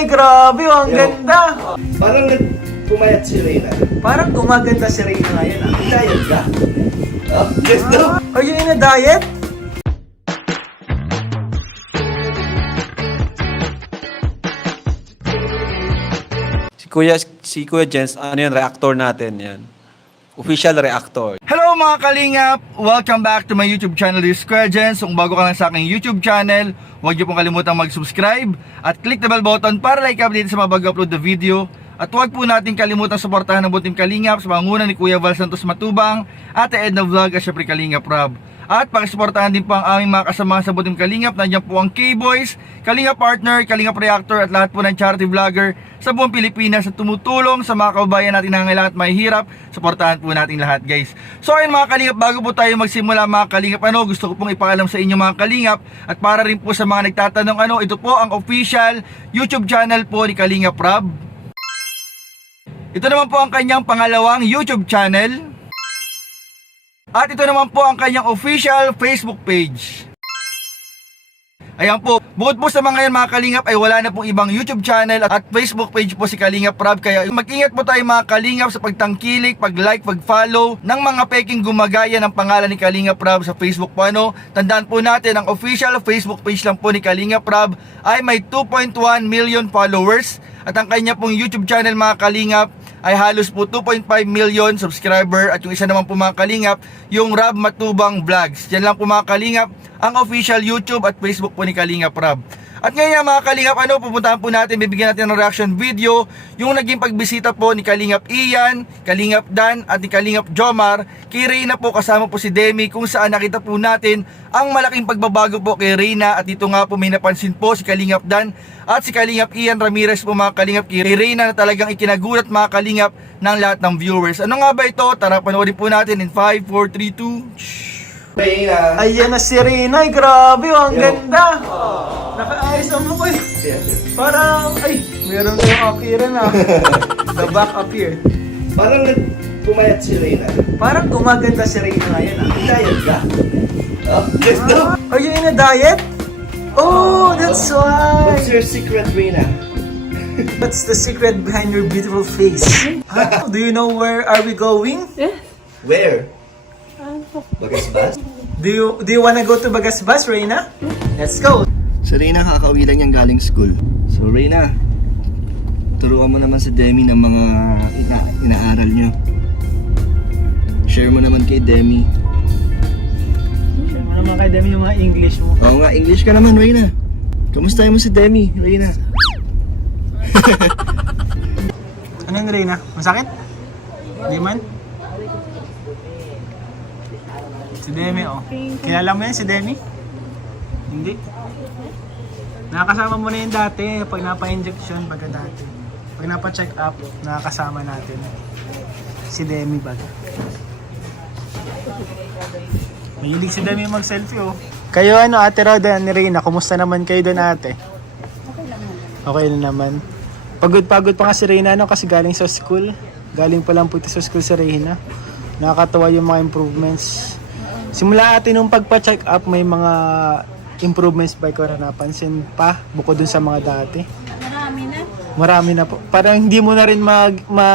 Ay, grabe, oh, ang Yo. ganda. Parang nag pumayat si Reyna. Parang gumaganda si Reyna ngayon, ah. Diet ka. Oh, let's go. Are you in a diet? Si Kuya, si Kuya Jens, ano yan, reactor natin yan. Official reactor. Hello mga kalingap! Welcome back to my YouTube channel, this Jens. Kung bago ka lang sa aking YouTube channel, huwag niyo pong kalimutang mag-subscribe at click the bell button para like update sa mga bago-upload na video. At huwag po natin kalimutang suportahan ang buting Kalingap sa panguna ni Kuya Val Santos Matubang, Ate Edna Vlog at syempre Kalingap Rob. At pakisuportahan din po ang aming mga kasama sa Butim Kalingap. Nandiyan po ang K-Boys, Kalingap Partner, Kalingap Reactor at lahat po ng charity vlogger sa buong Pilipinas na tumutulong sa mga kababayan natin na ngailangan at may hirap. Suportahan po natin lahat guys. So ayun mga Kalingap, bago po tayo magsimula mga Kalingap, ano, gusto ko pong ipaalam sa inyo mga Kalingap at para rin po sa mga nagtatanong ano, ito po ang official YouTube channel po ni Kalingap Rob. Ito naman po ang kanyang pangalawang YouTube channel. At ito naman po ang kanyang official Facebook page. Ayan po, bukod po sa mga yan mga Kalingap ay wala na pong ibang YouTube channel at Facebook page po si Kalingap Rob kaya mag-ingat po tayo mga Kalingap sa pagtangkilik, pag-like, pag-follow ng mga peking gumagaya ng pangalan ni Kalingap Rob sa Facebook po ano. Tandaan po natin ang official Facebook page lang po ni Kalingap Rob ay may 2.1 million followers at ang kanya pong YouTube channel mga Kalingap ay halos po 2.5 million subscriber at yung isa naman po mga kalingap, yung Rab Matubang Vlogs. Yan lang po mga kalingap, ang official YouTube at Facebook po ni Kalingap Rab. At ngayon nga, mga kalingap, ano, pupuntahan po natin, bibigyan natin ng reaction video, yung naging pagbisita po ni Kalingap Ian, Kalingap Dan, at ni Kalingap Jomar, kay Reyna po kasama po si Demi, kung saan nakita po natin ang malaking pagbabago po kay Reyna, at dito nga po may napansin po si Kalingap Dan, at si Kalingap Ian Ramirez po mga kalingap kay Reyna na talagang ikinagulat mga kalingap ng lahat ng viewers. Ano nga ba ito? Tara panoorin po natin in 5, 4, 3, 2. Reyna. Ayan na si ay, grabe, oh, ang Yo. ganda. Nakaayos ang mukha, eh. Parang, ay, meron kayong appearance, ah. The back appear. Parang nag pumayat si Reyna. Parang gumaganda si Reyna ngayon, ah. Diet ka. Oh, let's go. Ah, Are you in a diet? Oh, that's why. What's your secret, Reyna? What's the secret behind your beautiful face? Huh? Do you know where are we going? Where? Bagas bas? Do you do you wanna go to Bagasbas, Reyna? Let's go. Si Reyna kakauwi lang niyang galing school. So Reyna, turuan mo naman si Demi ng mga ina- inaaral niyo. Share mo naman kay Demi. Share mo naman kay Demi yung mga English mo. Oo nga, English ka naman, Reyna. Kamusta mo si Demi, Reyna? Ano yung Reyna? Masakit? Hindi man? Si Demi, oh. Kilala mo yan si Demi? Hindi. Nakakasama mo na yun dati pag napa-injection baga dati. Pag napa-check up, nakakasama natin. Si Demi baga. Mahilig si Demi mag-selfie oh. Kayo ano, Ate Roda ni Reyna, kumusta naman kayo doon ate? Okay lang naman. Pagod-pagod pa nga si Reyna no, kasi galing sa school. Galing pa lang ito sa school si Reyna. Nakakatawa yung mga improvements. Simula atin nung pagpa-check up, may mga improvements ba ko na napansin pa bukod dun sa mga dati. Marami na. Marami na po. Parang hindi mo na rin mag, ma,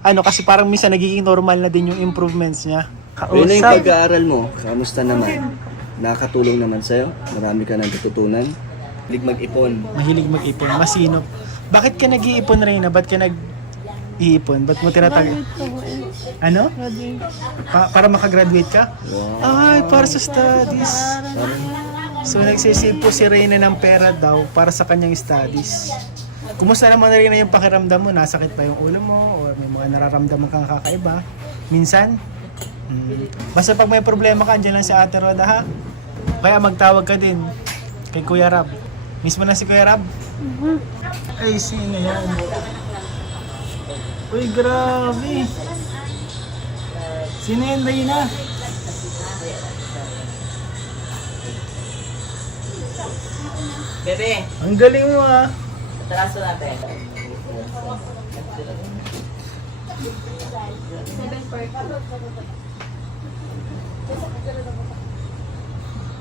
ano, kasi parang minsan nagiging normal na din yung improvements niya. Reyna, yung Kausap. pag-aaral mo, kamusta naman? Nakakatulong naman sa'yo? Marami ka nang natutunan? Hilig mag-ipon. Mahilig mag-ipon, masinop. Bakit ka nag-iipon, Reyna? Ba't ka nag-iipon? Ba't mo tinatag... Graduate ko. Ano? Graduate. Pa- para makagraduate ka? Wow. Ay, para sa studies. So, nagsisave po si Reyna ng pera daw para sa kanyang studies. Kumusta naman Reyna yung pakiramdam mo? Nasakit ba yung ulo mo? O may mga nararamdaman kang kakaiba? Minsan? Hmm. Basta pag may problema ka, andyan lang si Ate Roda ha? Kaya magtawag ka din kay Kuya Rab. Mismo na si Kuya Rab? Ay, sino yan? Uy, grabe. Sino yan, Reyna? Bebe, Ang galing mo ah. taraso natin.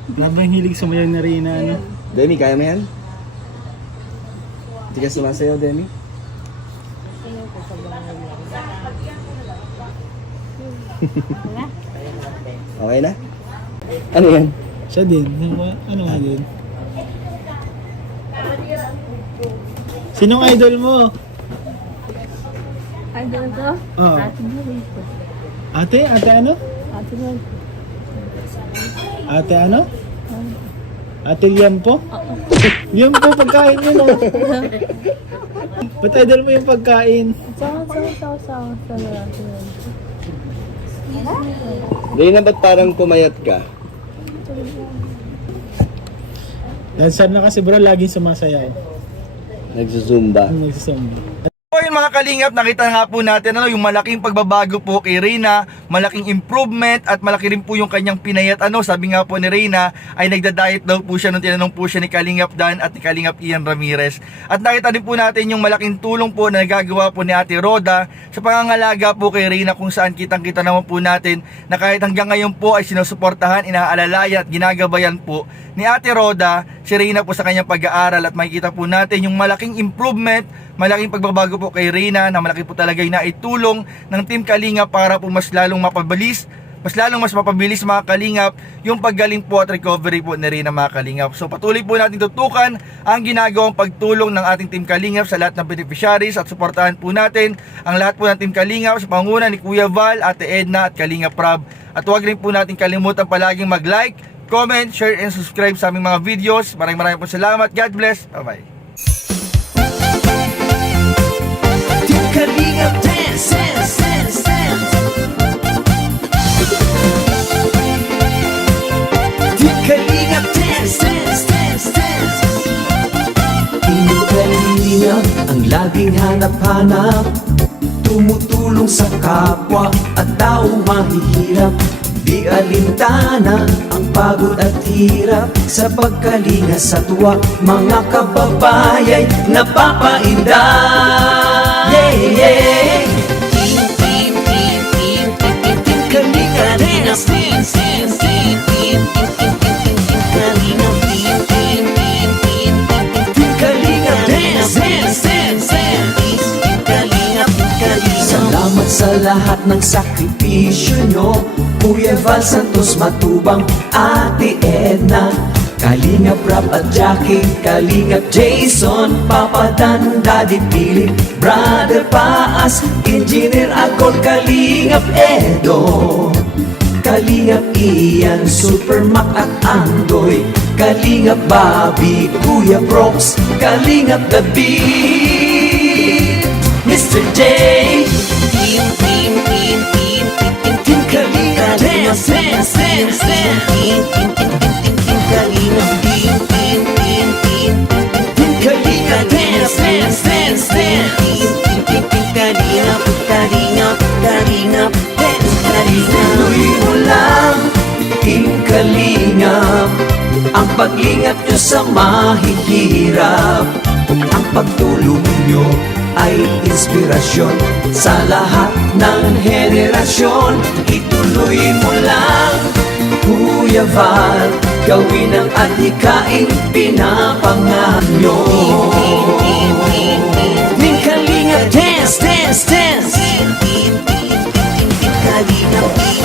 Grabe ang hilig sumayaw na rin na ano. Demi, kaya mo yan? Hindi ka sumasayaw, Demi? okay na? Ano yan? Siya din. Ano nga din? Sinong idol mo? Idol ko? Oo. Ate Marito. Ate? Ate ano? Ate Marito. Ate ano? Ate Liampo? Liampo, pagkain yun oh. Ba't idol mo yung pagkain? Sama sa sa sa sa Dahil ba't parang pumayat ka? Dancer na kasi bro, laging sumasayaw. Nagsusumba. Ang nagsasamba. Kalingap, nakita nga po natin ano, yung malaking pagbabago po kay Reyna, malaking improvement at malaki rin po yung kanyang pinayat ano, sabi nga po ni Reyna ay nagda-diet daw po siya nung tinanong po siya ni Kalingap Dan at ni Kalingap Ian Ramirez. At nakita din po natin yung malaking tulong po na nagagawa po ni Ate Roda sa pangangalaga po kay Reyna kung saan kitang-kita naman po natin na kahit hanggang ngayon po ay sinusuportahan, inaalalayan at ginagabayan po ni Ate Roda si Reyna po sa kanyang pag-aaral at makikita po natin yung malaking improvement, malaking pagbabago po kay Reyna na malaki po talaga yung naitulong ng Team Kalinga para po mas lalong mapabilis mas lalong mas mapabilis mga kalingap yung paggaling po at recovery po ni Reyna mga kalingap. So patuloy po natin tutukan ang ginagawang pagtulong ng ating Team Kalingap sa lahat ng beneficiaries at suportahan po natin ang lahat po ng Team Kalingap sa panguna ni Kuya Val, Ate Edna at Kalingap Prab. At huwag rin po natin kalimutan palaging mag-like, comment, share, and subscribe sa aming mga videos. Maraming maraming po salamat. God bless. Bye-bye. Dance, dance, dance, dance. Ang laging hanap-hanap. Tumutulong sa kapwa at tao mahihirap. Di alintana ang pagod at hirap Sa pagkalinga sa tuwa. Mga kababayay napapainda. Yeah, yeah. Team, team, team, team, team, team, team Kalinga, team, team, team, team, team Kalinga, team, team, team, team, Kalinga, Kalinga, Kalinga Salamat sa lahat ng sakripisyo nyo Kuya Val Santos Matubang, Ate Edna Kalingap Rap at Jackie, Kalingap Jason Papa Dan, Daddy Philip, Brother Paas Engineer Akol, Kalingap Edo Kalingap Ian, Super Mac at Andoy Kalingap Bobby, Kuya Brox Kalingap The Mr. J pag-ingat nyo sa mahihirap Ang pagtulong nyo ay inspirasyon Sa lahat ng henerasyon Ituloy mo lang Kuya Val Gawin ang adhikain pinapangarap nyo Ning Kalinga Dance, Dance, Dance Kalinga Dance